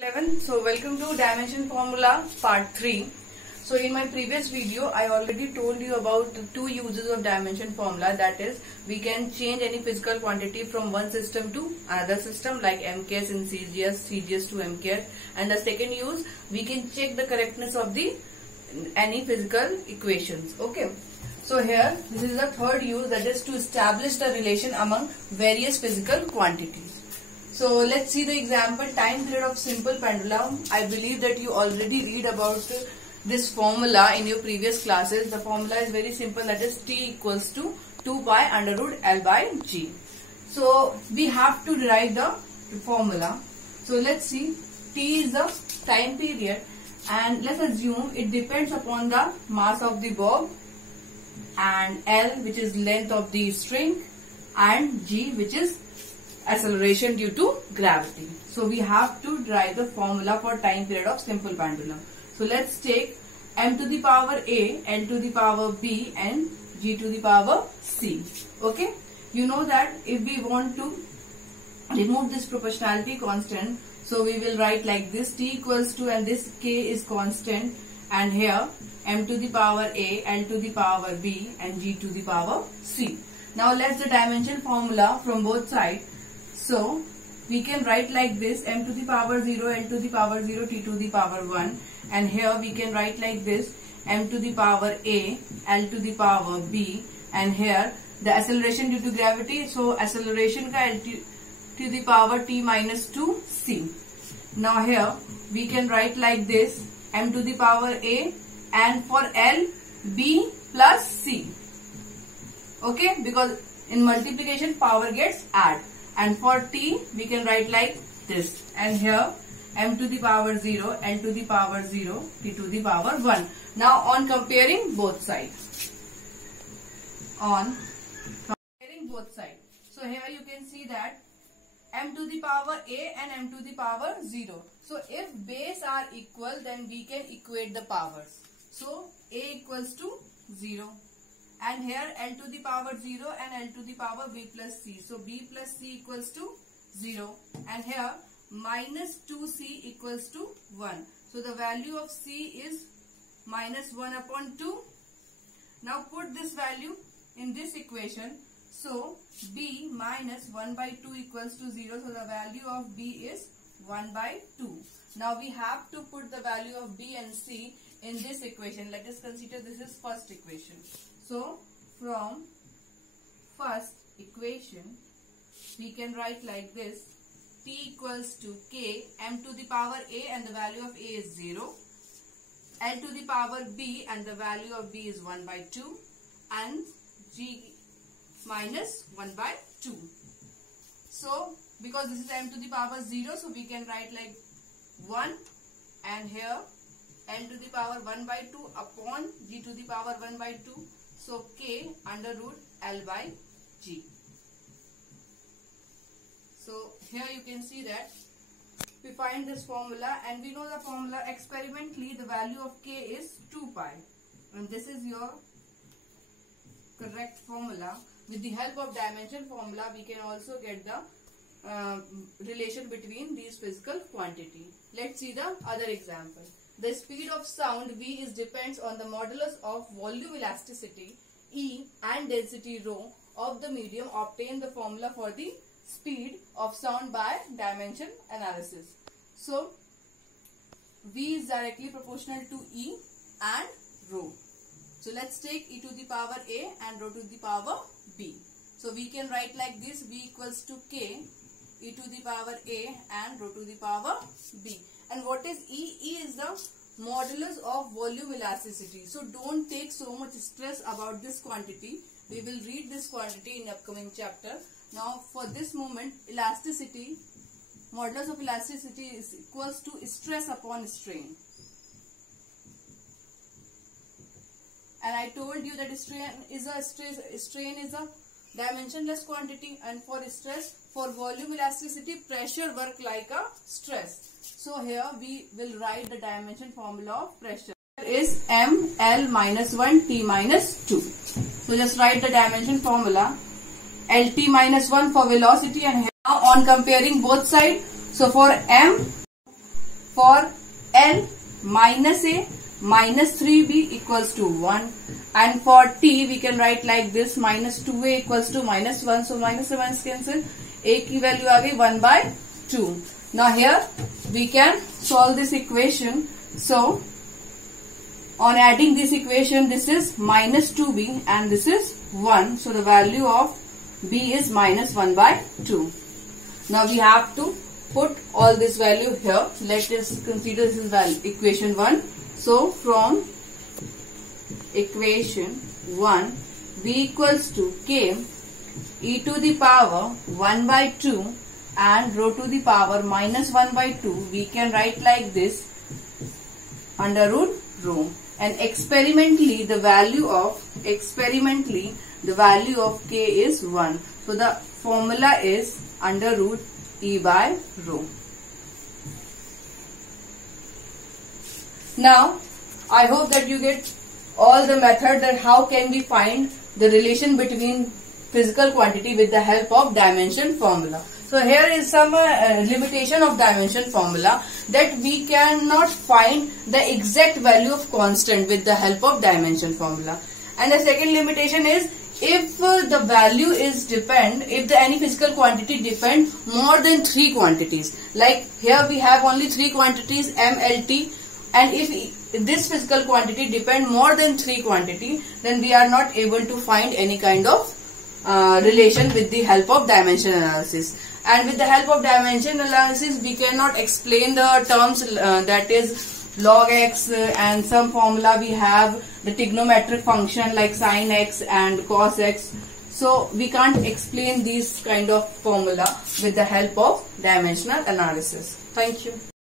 11. So welcome to dimension formula part 3. So in my previous video I already told you about the two uses of dimension formula, that is we can change any physical quantity from one system to another system like MKS in CGS, CGS to MKS, and the second use we can check the correctness of the any physical equations. Okay. So here this is the third use, that is to establish the relation among various physical quantities. So let's see the example, time period of simple pendulum. I believe that you already read about this formula in your previous classes. The formula is very simple, that is T equals to 2 pi under root L by G. So we have to derive the formula. So let's see, T is the time period and let's assume it depends upon the mass of the bob, and L which is length of the string, and G which is acceleration due to gravity. So we have to derive the formula for time period of simple pendulum. So let's take m to the power a, l to the power b, and g to the power c. Okay, you know that if we want to remove this proportionality constant, so we will write like this: t equals to, and this k is constant, and here m to the power a, l to the power b, and g to the power c. Now let's the dimension formula from both sides. So we can write like this: m to the power 0, l to the power 0, t to the power 1, and here we can write like this: m to the power a, l to the power b, and here the acceleration due to gravity, so acceleration ka l to the power t minus 2 c. Now here we can write like this: m to the power a, and for l b plus c. Okay, because in multiplication power gets added. And for t we can write like this, and here m to the power 0, l to the power 0, t to the power 1. Now on comparing both sides. So here you can see that m to the power a and m to the power 0. So if base are equal, then we can equate the powers. So a equals to 0. And here L to the power 0 and L to the power b plus c. So b plus c equals to 0. And here minus 2c equals to 1. So the value of c is minus 1 upon 2. Now put this value in this equation. So b minus 1 by 2 equals to 0. So the value of b is 1 by 2. Now we have to put the value of b and c in this equation. Let us consider this is first equation. So from first equation we can write like this: t equals to k, m to the power a and the value of a is 0, l to the power b and the value of b is 1 by 2, and g minus 1 by 2. So because this is m to the power 0, so we can write like 1, and here l to the power 1 by 2 upon g to the power 1 by 2. So k under root L by G. So here you can see that we find this formula, and we know the formula experimentally. The value of k is 2 pi, and this is your correct formula. With the help of dimension formula we can also get the relation between these physical quantity. Let's see the other example. The speed of sound V depends on the modulus of volume elasticity E and density rho of the medium. Obtain the formula for the speed of sound by dimension analysis. So V is directly proportional to E and rho. So let's take e to the power a and rho to the power b. So we can write like this: V equals to k, e to the power a and rho to the power b. And what is E? E is the modulus of volume elasticity. So don't take so much stress about this quantity. We will read this quantity in upcoming chapter. Now for this moment, elasticity, modulus of elasticity is equals to stress upon strain. And I told you that strain is a dimensionless quantity, and for stress, for volume elasticity, pressure work like a stress. So here we will write the dimension formula of pressure. Here is m, L minus 1, T minus 2. So just write the dimension formula. LT minus 1 for velocity, and here now on comparing both sides. So for m, for L minus A minus 3B equals to 1. And for T we can write like this, minus 2A equals to minus 1. So minus and minus cancel. A की value आ गई 1 by 2. Now here we can solve this equation. So on adding this equation, this is minus 2B and this is 1. So the value of B is minus 1 by 2. Now we have to put all this value here. Let us consider this is equation 1. So from equation 1, B equals to K e to the power 1 by 2 and rho to the power minus 1 by 2. We can write like this, under root rho. And experimentally the value of K is 1. So the formula is under root E by rho. Now I hope that you get all the method that how can we find the relation between physical quantity with the help of dimension formula. So here is some limitation of dimension formula, that we cannot find the exact value of constant with the help of dimension formula. And the second limitation is, if the value is if any physical quantity depend more than 3 quantities, like here we have only 3 quantities M, L, T, and if this physical quantity depend more than 3 quantity, then we are not able to find any kind of relation with the help of dimension analysis. And with the help of dimension analysis, we cannot explain the terms that is log x and some formula we have the trigonometric function like sin x and cos x. So we can't explain these kind of formula with the help of dimensional analysis. Thank you.